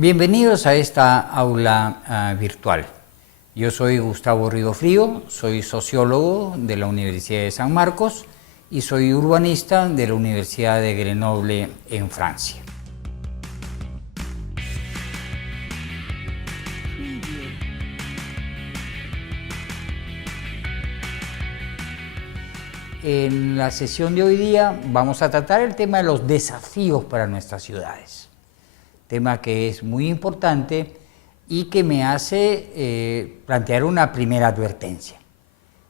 Bienvenidos a esta aula virtual. Yo soy Gustavo Rigo-Frío, soy sociólogo de la Universidad de San Marcos y soy urbanista de la Universidad de Grenoble en Francia. En la sesión de hoy día vamos a tratar el tema de los desafíos para nuestras ciudades. Tema que es muy importante y que me hace plantear una primera advertencia.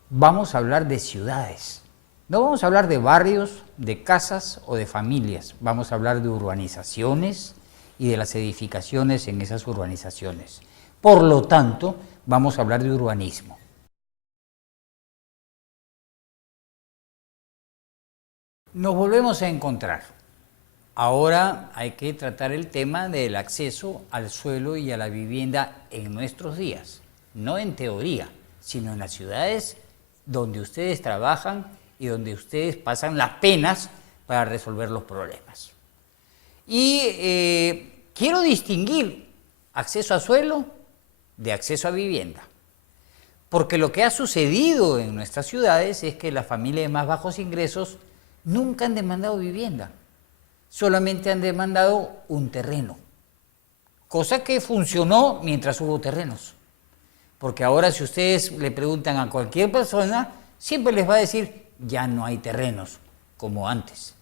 Vamos a hablar de ciudades, no vamos a hablar de barrios, de casas o de familias, vamos a hablar de urbanizaciones y de las edificaciones en esas urbanizaciones. Por lo tanto, vamos a hablar de urbanismo. Nos volvemos a encontrar. Ahora hay que tratar el tema del acceso al suelo y a la vivienda en nuestros días, no en teoría, sino en las ciudades donde ustedes trabajan y donde ustedes pasan las penas para resolver los problemas. Y quiero distinguir acceso a suelo de acceso a vivienda, porque lo que ha sucedido en nuestras ciudades es que las familias de más bajos ingresos nunca han demandado vivienda. Solamente han demandado un terreno, cosa que funcionó mientras hubo terrenos. Porque ahora si ustedes le preguntan a cualquier persona, siempre les va a decir, ya no hay terrenos, como antes.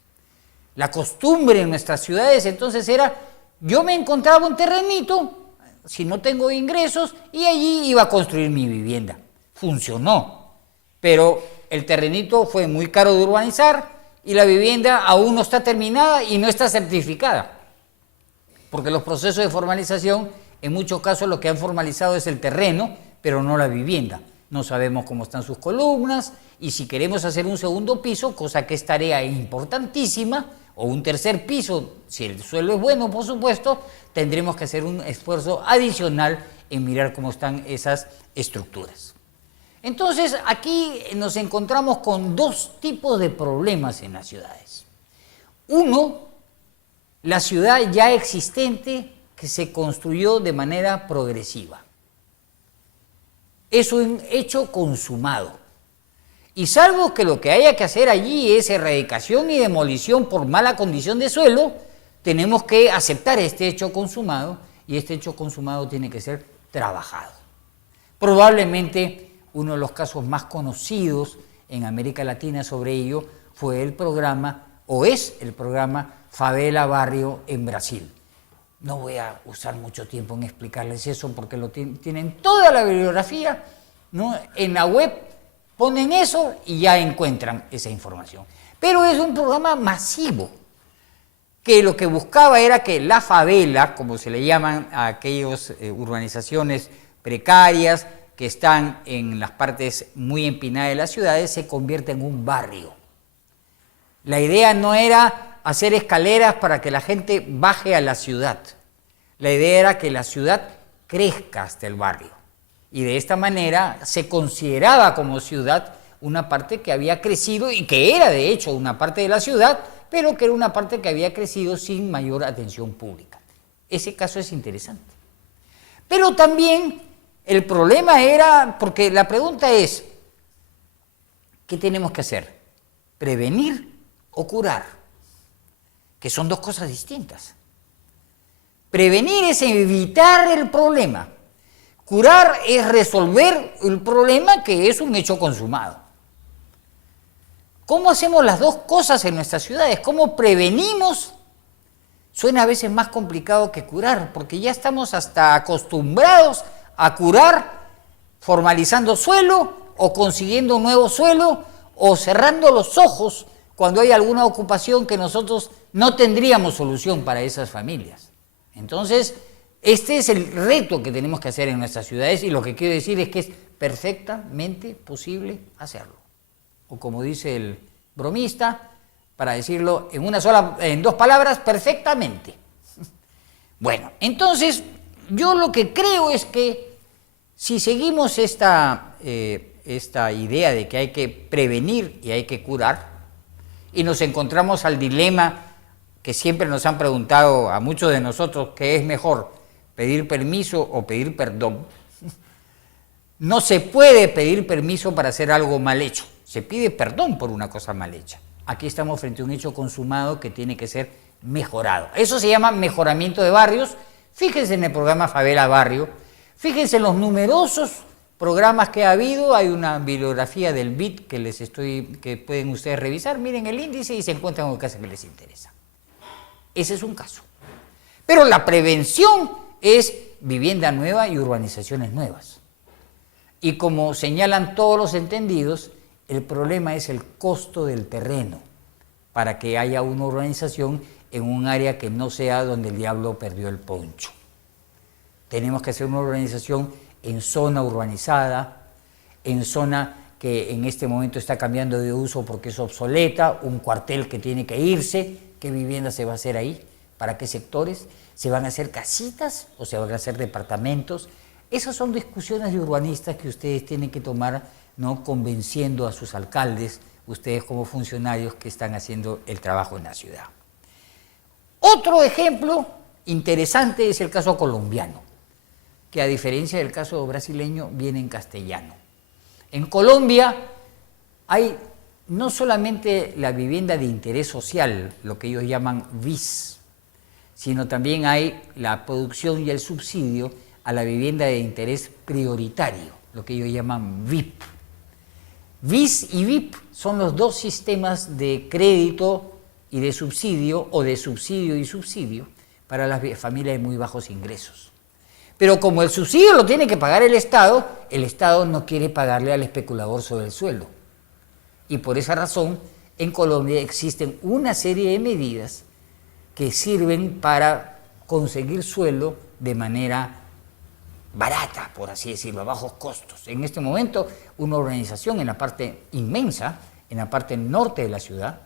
La costumbre en nuestras ciudades entonces era, yo me encontraba un terrenito, si no tengo ingresos, y allí iba a construir mi vivienda. Funcionó, pero el terrenito fue muy caro de urbanizar, y la vivienda aún no está terminada y no está certificada. Porque los procesos de formalización, en muchos casos lo que han formalizado es el terreno, pero no la vivienda. No sabemos cómo están sus columnas y si queremos hacer un segundo piso, cosa que es tarea importantísima, o un tercer piso, si el suelo es bueno, por supuesto, tendremos que hacer un esfuerzo adicional en mirar cómo están esas estructuras. Entonces, aquí nos encontramos con dos tipos de problemas en las ciudades. Uno, la ciudad ya existente que se construyó de manera progresiva. Es un hecho consumado. Y salvo que lo que haya que hacer allí es erradicación y demolición por mala condición de suelo, tenemos que aceptar este hecho consumado y este hecho consumado tiene que ser trabajado. Probablemente uno de los casos más conocidos en América Latina sobre ello fue el programa, o es el programa Favela Barrio en Brasil. No voy a usar mucho tiempo en explicarles eso porque lo tienen toda la bibliografía, ¿no? En la web ponen eso y ya encuentran esa información. Pero es un programa masivo que lo que buscaba era que la favela, como se le llaman a aquellas urbanizaciones precarias, que están en las partes muy empinadas de las ciudades, se convierte en un barrio. La idea no era hacer escaleras para que la gente baje a la ciudad. La idea era que la ciudad crezca hasta el barrio. Y de esta manera se consideraba como ciudad una parte que había crecido y que era de hecho una parte de la ciudad, pero que era una parte que había crecido sin mayor atención pública. Ese caso es interesante. Pero también el problema era, porque la pregunta es, ¿qué tenemos que hacer? ¿Prevenir o curar? Que son dos cosas distintas. Prevenir es evitar el problema. Curar es resolver el problema que es un hecho consumado. ¿Cómo hacemos las dos cosas en nuestras ciudades? ¿Cómo prevenimos? Suena a veces más complicado que curar, porque ya estamos hasta acostumbrados a curar formalizando suelo o consiguiendo un nuevo suelo o cerrando los ojos cuando hay alguna ocupación que nosotros no tendríamos solución para esas familias. Entonces, este es el reto que tenemos que hacer en nuestras ciudades y lo que quiero decir es que es perfectamente posible hacerlo. O como dice el bromista, para decirlo en dos palabras, perfectamente. Bueno, entonces yo lo que creo es que si seguimos esta idea de que hay que prevenir y hay que curar, y nos encontramos al dilema que siempre nos han preguntado a muchos de nosotros, ¿qué es mejor? pedir permiso o pedir perdón. No se puede pedir permiso para hacer algo mal hecho. Se pide perdón por una cosa mal hecha. Aquí estamos frente a un hecho consumado que tiene que ser mejorado. Eso se llama mejoramiento de barrios. Fíjense en el programa Favela Barrio. Fíjense en los numerosos programas que ha habido. Hay una bibliografía del BID que pueden ustedes revisar. Miren el índice y se encuentran con el caso que les interesa. Ese es un caso. Pero la prevención es vivienda nueva y urbanizaciones nuevas. Y como señalan todos los entendidos, el problema es el costo del terreno para que haya una urbanización en un área que no sea donde el diablo perdió el poncho. Tenemos que hacer una urbanización en zona urbanizada, en zona que en este momento está cambiando de uso porque es obsoleta, un cuartel que tiene que irse. ¿Qué vivienda se va a hacer ahí? ¿Para qué sectores? ¿Se van a hacer casitas o se van a hacer departamentos? Esas son discusiones de urbanistas que ustedes tienen que tomar, ¿no?, convenciendo a sus alcaldes, ustedes como funcionarios que están haciendo el trabajo en la ciudad. Otro ejemplo interesante es el caso colombiano, que a diferencia del caso brasileño viene en castellano. En Colombia hay no solamente la vivienda de interés social, lo que ellos llaman VIS, sino también hay la producción y el subsidio a la vivienda de interés prioritario, lo que ellos llaman VIP. VIS y VIP son los dos sistemas de crédito y de subsidio, o de subsidio y subsidio, para las familias de muy bajos ingresos. Pero como el subsidio lo tiene que pagar el Estado no quiere pagarle al especulador sobre el sueldo. Y por esa razón, en Colombia existen una serie de medidas que sirven para conseguir suelo de manera barata, por así decirlo, a bajos costos. En este momento, una urbanización en la parte inmensa, en la parte norte de la ciudad,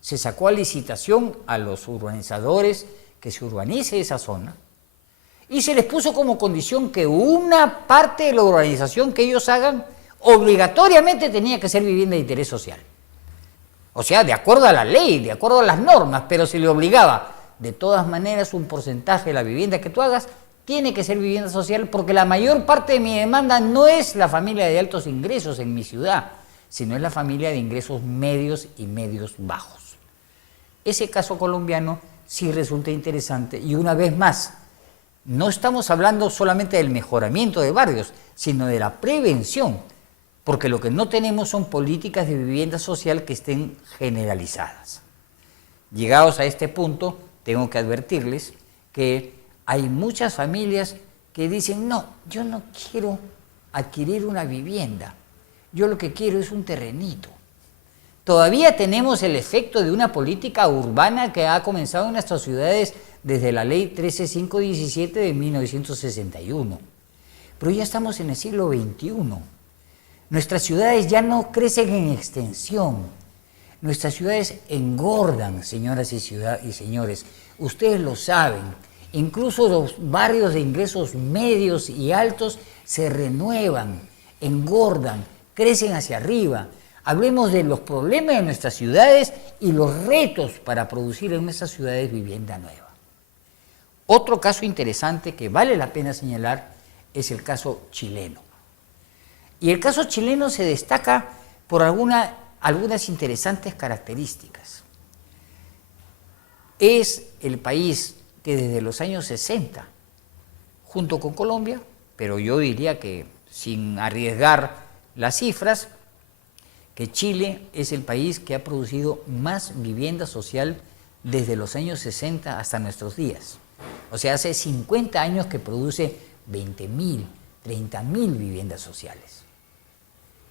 se sacó a licitación a los urbanizadores que se urbanice esa zona y se les puso como condición que una parte de la urbanización que ellos hagan obligatoriamente tenía que ser vivienda de interés social. O sea, de acuerdo a la ley, de acuerdo a las normas, pero se le obligaba, de todas maneras, un porcentaje de la vivienda que tú hagas tiene que ser vivienda social, porque la mayor parte de mi demanda no es la familia de altos ingresos en mi ciudad, sino es la familia de ingresos medios y medios bajos. Ese caso colombiano sí resulta interesante y una vez más, no estamos hablando solamente del mejoramiento de barrios, sino de la prevención, porque lo que no tenemos son políticas de vivienda social que estén generalizadas. Llegados a este punto, tengo que advertirles que hay muchas familias que dicen, no, yo no quiero adquirir una vivienda, yo lo que quiero es un terrenito. Todavía tenemos el efecto de una política urbana que ha comenzado en nuestras ciudades desde la ley 13517 de 1961. Pero ya estamos en el siglo XXI. Nuestras ciudades ya no crecen en extensión. Nuestras ciudades engordan, señoras y señores. Ustedes lo saben. Incluso los barrios de ingresos medios y altos se renuevan, engordan, crecen hacia arriba. Hablemos de los problemas de nuestras ciudades y los retos para producir en nuestras ciudades vivienda nueva. Otro caso interesante que vale la pena señalar es el caso chileno. Y el caso chileno se destaca por algunas interesantes características. Es el país que desde los años 60, junto con Colombia, pero yo diría que sin arriesgar las cifras, que Chile es el país que ha producido más vivienda social desde los años 60 hasta nuestros días. O sea, hace 50 años que produce 20.000, 30.000 viviendas sociales.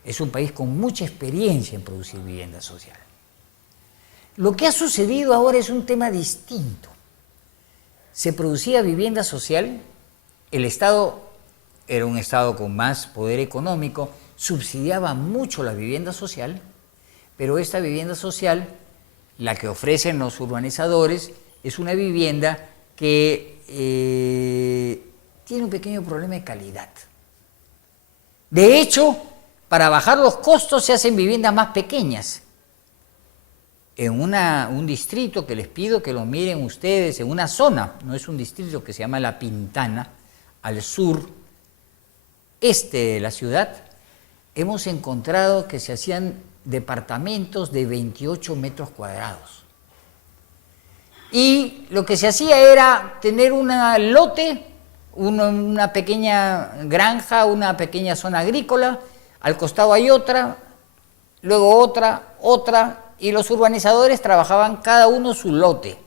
Es un país con mucha experiencia en producir vivienda social. Lo que ha sucedido ahora es un tema distinto. Se producía vivienda social, el Estado era un Estado con más poder económico, subsidiaba mucho la vivienda social, pero esta vivienda social, la que ofrecen los urbanizadores, es una vivienda que tiene un pequeño problema de calidad. De hecho, para bajar los costos se hacen viviendas más pequeñas. En un distrito que les pido que lo miren ustedes, en una zona, no es un distrito que se llama La Pintana, al sur este de la ciudad, hemos encontrado que se hacían departamentos de 28 metros cuadrados. Y lo que se hacía era tener un lote, una pequeña granja, una pequeña zona agrícola, al costado hay otra, luego otra, y los urbanizadores trabajaban cada uno su lote.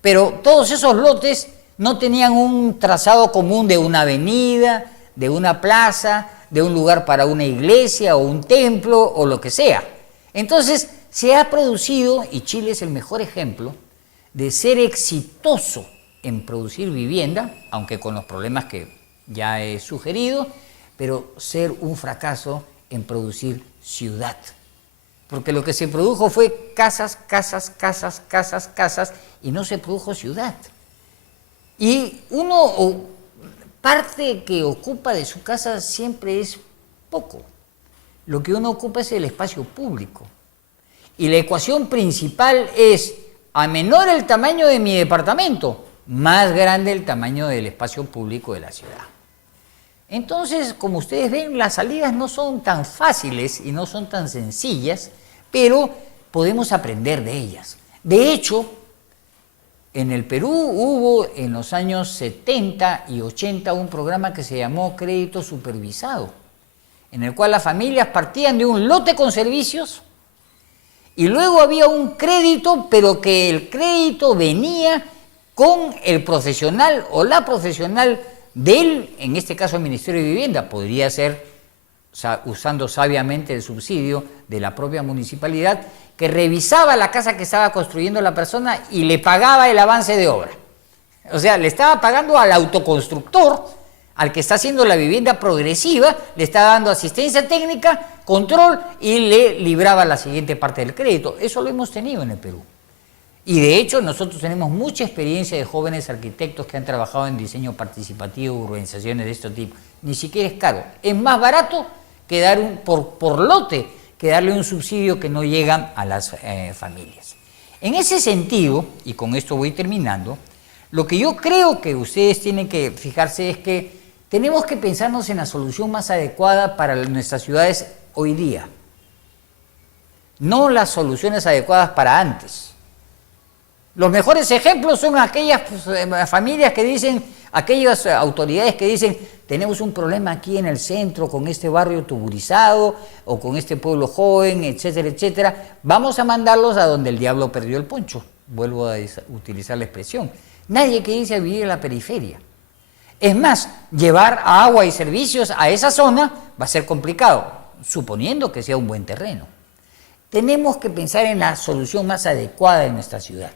Pero todos esos lotes no tenían un trazado común de una avenida, de una plaza, de un lugar para una iglesia o un templo o lo que sea. Entonces se ha producido, y Chile es el mejor ejemplo, de ser exitoso en producir vivienda, aunque con los problemas que ya he sugerido, pero ser un fracaso en producir ciudad. Porque lo que se produjo fue casas, y no se produjo ciudad. Y parte que ocupa de su casa siempre es poco. Lo que uno ocupa es el espacio público. Y la ecuación principal es, a menor el tamaño de mi departamento, más grande el tamaño del espacio público de la ciudad. Entonces, como ustedes ven, las salidas no son tan fáciles y no son tan sencillas, pero podemos aprender de ellas. De hecho, en el Perú hubo en los años 70 y 80 un programa que se llamó Crédito Supervisado, en el cual las familias partían de un lote con servicios y luego había un crédito, pero que el crédito venía con el profesional o la profesional del, en este caso el Ministerio de Vivienda, podría ser usando sabiamente el subsidio de la propia municipalidad, que revisaba la casa que estaba construyendo la persona y le pagaba el avance de obra. O sea, le estaba pagando al autoconstructor, al que está haciendo la vivienda progresiva, le estaba dando asistencia técnica, control y le libraba la siguiente parte del crédito. Eso lo hemos tenido en el Perú. Y de hecho nosotros tenemos mucha experiencia de jóvenes arquitectos que han trabajado en diseño participativo, urbanizaciones de este tipo. Ni siquiera es caro. Es más barato que dar por lote, que darle un subsidio que no llega a las familias. En ese sentido, y con esto voy terminando, lo que yo creo que ustedes tienen que fijarse es que tenemos que pensarnos en la solución más adecuada para nuestras ciudades hoy día, no las soluciones adecuadas para antes. Los mejores ejemplos son aquellas familias que dicen, aquellas autoridades que dicen, tenemos un problema aquí en el centro con este barrio tuburizado o con este pueblo joven, etcétera, etcétera. Vamos a mandarlos a donde el diablo perdió el poncho. Vuelvo a utilizar la expresión. Nadie quiere irse a vivir en la periferia. Es más, llevar agua y servicios a esa zona va a ser complicado, suponiendo que sea un buen terreno. Tenemos que pensar en la solución más adecuada de nuestra ciudad.